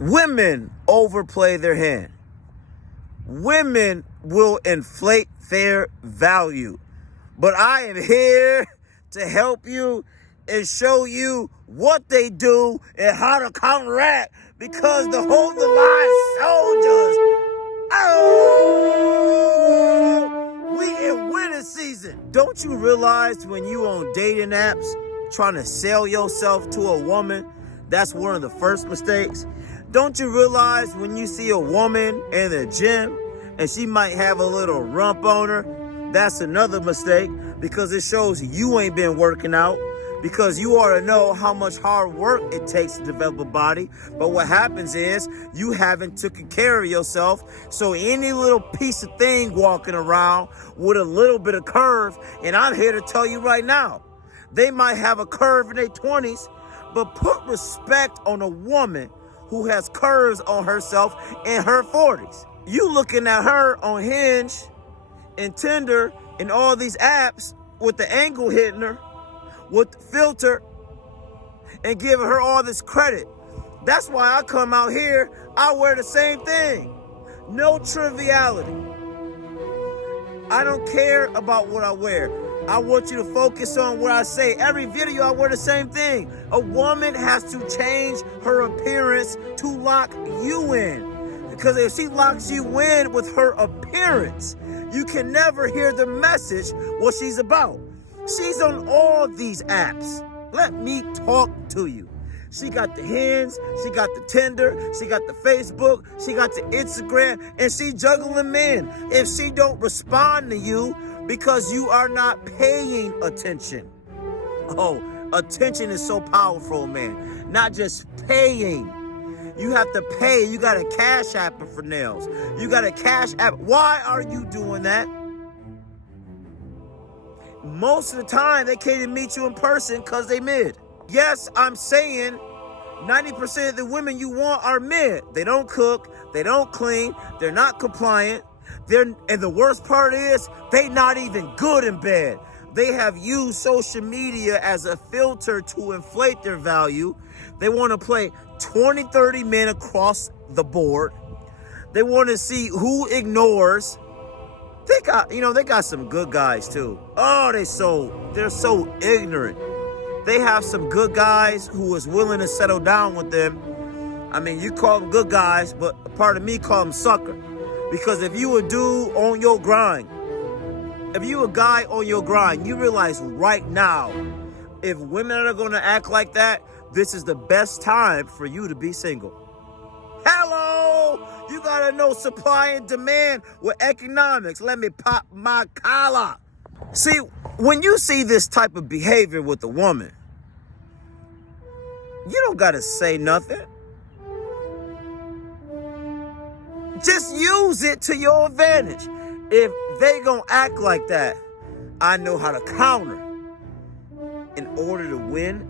Women overplay their hand. Women will inflate their value. But I am here to help you and show you what they do and how to counteract, because the hold the line soldiers, oh, we in winter season. Don't you realize when you on dating apps trying to sell yourself to a woman, that's one of the first mistakes? Don't you realize when you see a woman in the gym and she might have a little rump on her, that's another mistake, because it shows you ain't been working out, because you ought to know how much hard work it takes to develop a body. But what happens is you haven't taken care of yourself. So any little piece of thing walking around with a little bit of curve, and I'm here to tell you right now, they might have a curve in their 20s, but put respect on a woman who has curves on herself in her 40s. You looking at her on Hinge and Tinder and all these apps with the angle hitting her, with the filter, and giving her all this credit. That's why I come out here, I wear the same thing. No triviality. I don't care about what I wear. I want you to focus on what I say. Every video I wear the same thing. A woman has to change her appearance to lock you in. Because if she locks you in with her appearance, you can never hear the message, what she's about. She's on all these apps. Let me talk to you. She got the Hinge, she got the Tinder, she got the Facebook, she got the Instagram, and she juggling men. If she don't respond to you because you are not paying attention. Oh, attention is so powerful, man. Not just paying. You have to pay. You got a cash app for nails. You got a cash app. Why are you doing that? Most of the time, they can't even meet you in person because they mid. Yes, I'm saying 90% of the women you want are mid. They don't cook. They don't clean. They're not compliant. And the worst part is, they not even good in bed. They have used social media as a filter to inflate their value. They want to play 20, 30 men across the board. They want to see who ignores. They got some good guys too. Oh, they're so ignorant. They have some good guys who is willing to settle down with them. I mean, you call them good guys, but a part of me call them sucker. Because if you a dude on your grind, if you a guy on your grind, you realize right now, if women are going to act like that, this is the best time for you to be single. Hello! You got to know supply and demand with economics. Let me pop my collar. See, when you see this type of behavior with a woman, you don't got to say nothing. Just use it to your advantage. If they gonna act like that, I know how to counter in order to win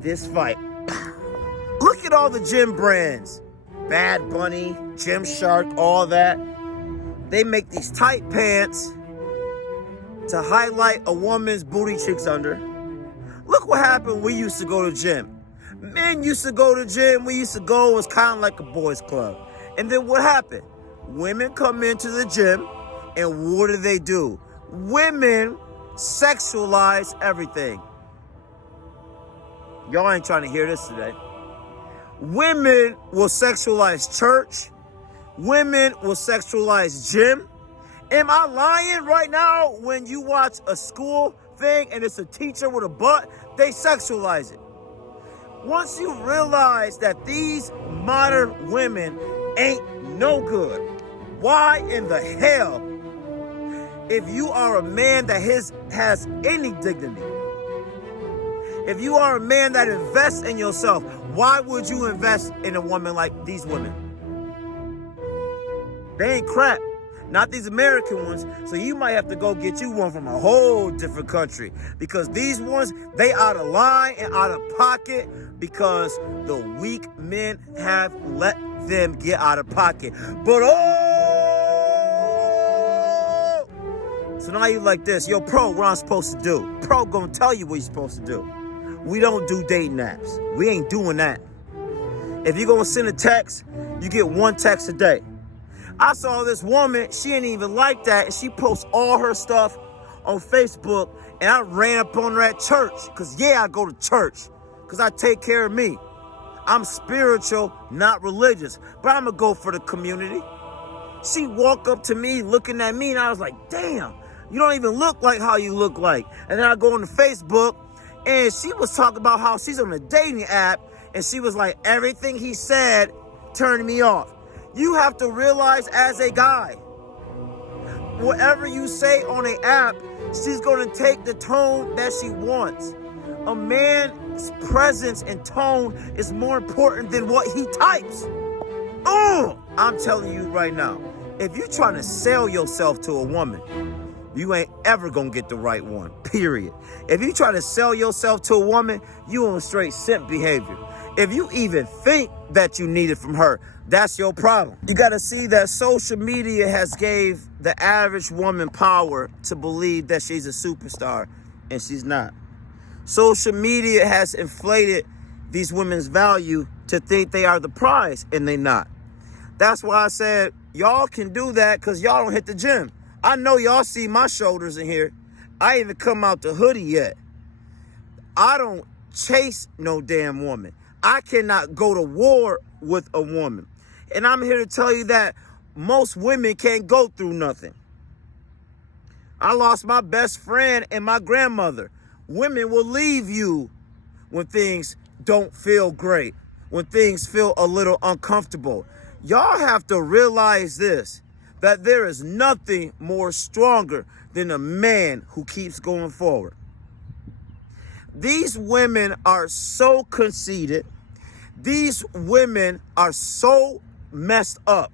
this fight. Look at all the gym brands. Bad Bunny, Gymshark, all that. They make these tight pants to highlight a woman's booty cheeks under. Look what happened when we used to go to the gym. Men used to go to the gym. We used to go, it was kind of like a boys club. And then what happened? Women come into the gym, and what do? Women sexualize everything. Y'all ain't trying to hear this today. Women will sexualize church. Women will sexualize gym. Am I lying right now? When you watch a school thing and it's a teacher with a butt, they sexualize it. Once you realize that these modern women ain't no good, why in the hell, if you are a man that has any dignity, if you are a man that invests in yourself, why would you invest in a woman like these women? They ain't crap. Not these American ones. So you might have to go get you one from a whole different country. Because these ones, they out of line and out of pocket because the weak men have let them get out of pocket. But oh! So now you like this. Yo, Pro, what I'm supposed to do? Pro gonna tell you what you're supposed to do. We don't do dating apps. We ain't doing that. If you go send a text, you get one text a day. I saw this woman, she ain't even like that, and she posts all her stuff on Facebook, and I ran up on her at church, because yeah, I go to church, because I take care of me. I'm spiritual, not religious, but I'm going to go for the community. She walked up to me looking at me, and I was like, damn, you don't even look like how you look like. And then I go on to Facebook, and she was talking about how she's on a dating app, and she was like, everything he said turned me off. You have to realize as a guy, whatever you say on an app, she's going to take the tone that she wants. A man's presence and tone is more important than what he types. I'm telling you right now, if you're trying to sell yourself to a woman, you ain't ever gonna get the right one, period. If you try to sell yourself to a woman, you on straight simp behavior. If you even think that you need it from her, that's your problem. You gotta see that social media has gave the average woman power to believe that she's a superstar, and she's not. Social media has inflated these women's value to think they are the prize, and they not. That's why I said, y'all can do that because y'all don't hit the gym. I know y'all see my shoulders in here. I ain't even come out the hoodie yet. I don't chase no damn woman. I cannot go to war with a woman. And I'm here to tell you that most women can't go through nothing. I lost my best friend and my grandmother. Women will leave you when things don't feel great, when things feel a little uncomfortable. Y'all have to realize this, that there is nothing more stronger than a man who keeps going forward. These women are so conceited. These women are so messed up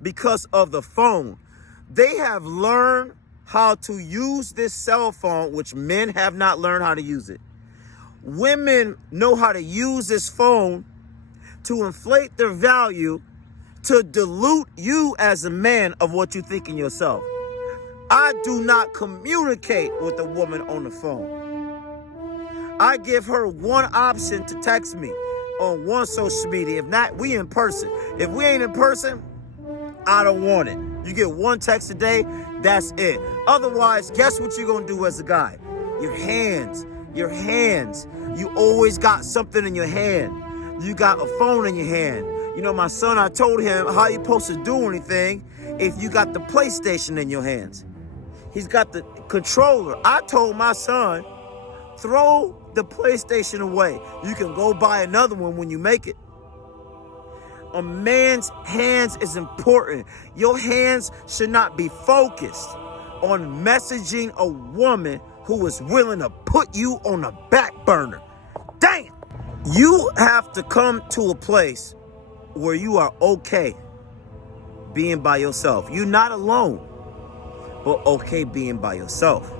because of the phone. They have learned how to use this cell phone, which men have not learned how to use it. Women know how to use this phone to inflate their value, to dilute you as a man of what you think in yourself. I do not communicate with a woman on the phone. I give her one option to text me on one social media. If not, we in person. If we ain't in person, I don't want it. You get one text a day, that's it. Otherwise, guess what you're gonna do as a guy? Your hands. You always got something in your hand. You got a phone in your hand. You know, my son, I told him how you supposed to do anything if you got the PlayStation in your hands. He's got the controller. I told my son, throw the PlayStation away. You can go buy another one when you make it. A man's hands is important. Your hands should not be focused on messaging a woman who is willing to put you on the back burner. Damn! You have to come to a place where you are okay being by yourself. You're not alone, but okay being by yourself.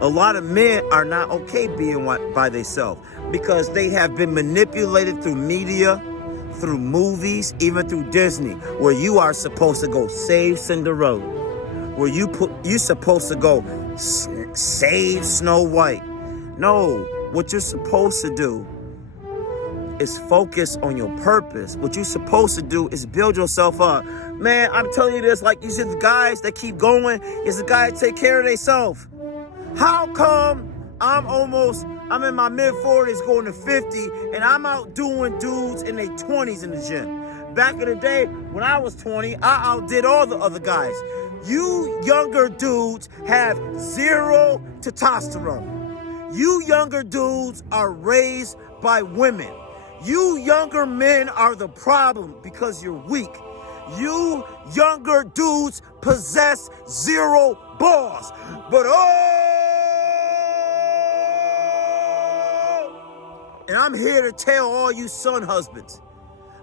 A lot of men are not okay being by themselves because they have been manipulated through media, through movies, even through Disney, where you are supposed to go save Cinderella, where you're supposed to go save Snow White. No, what you're supposed to do is focus on your purpose. What you're supposed to do is build yourself up. Man, I'm telling you this, like you see the guys that keep going, is the guys that take care of themselves. How come I'm in my mid-40s going to 50 and I'm out doing dudes in their 20s in the gym? Back in the day, when I was 20, I outdid all the other guys. You younger dudes have zero testosterone. You younger dudes are raised by women. You younger men are the problem because you're weak. You younger dudes possess zero balls. But and I'm here to tell all you son husbands.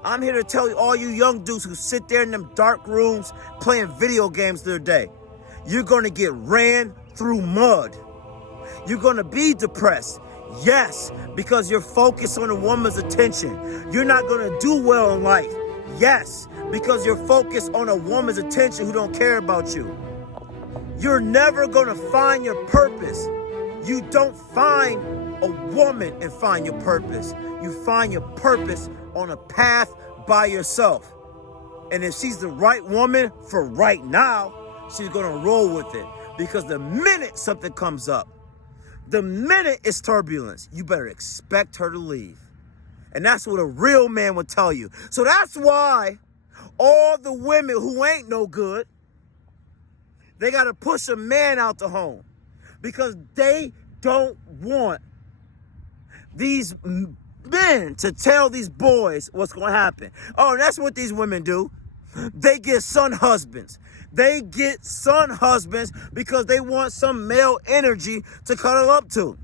I'm here to tell all you young dudes who sit there in them dark rooms playing video games their day. You're gonna get ran through mud. You're gonna be depressed. Yes, because you're focused on a woman's attention. You're not gonna do well in life. Yes, because you're focused on a woman's attention who don't care about you. You're never gonna find your purpose. You don't find a woman and find your purpose. You find your purpose on a path by yourself. And if she's the right woman for right now, she's gonna roll with it. Because the minute something comes up, the minute it's turbulence, you better expect her to leave. And that's what a real man would tell you. So that's why all the women who ain't no good, they gotta push a man out the home. Because they don't want these men to tell these boys what's gonna happen. Oh, and that's what these women do. They get son husbands. They get son husbands because they want some male energy to cuddle up to.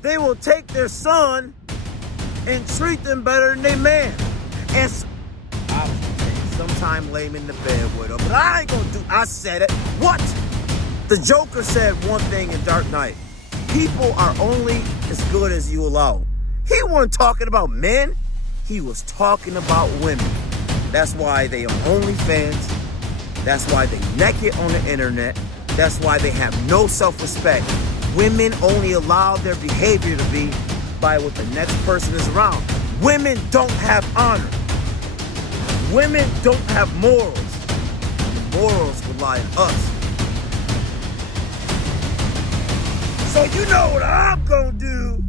They will take their son and treat them better than their man. And I was gonna say, sometime lay him in the bed with her, but I ain't gonna do, I said it. What? The Joker said one thing in Dark Knight. People are only as good as you allow. He wasn't talking about men. He was talking about women. That's why they on OnlyFans. That's why they naked on the internet. That's why they have no self-respect. Women only allow their behavior to be by what the next person is around. Women don't have honor. Women don't have morals. Morals rely on us. So you know what I'm gonna do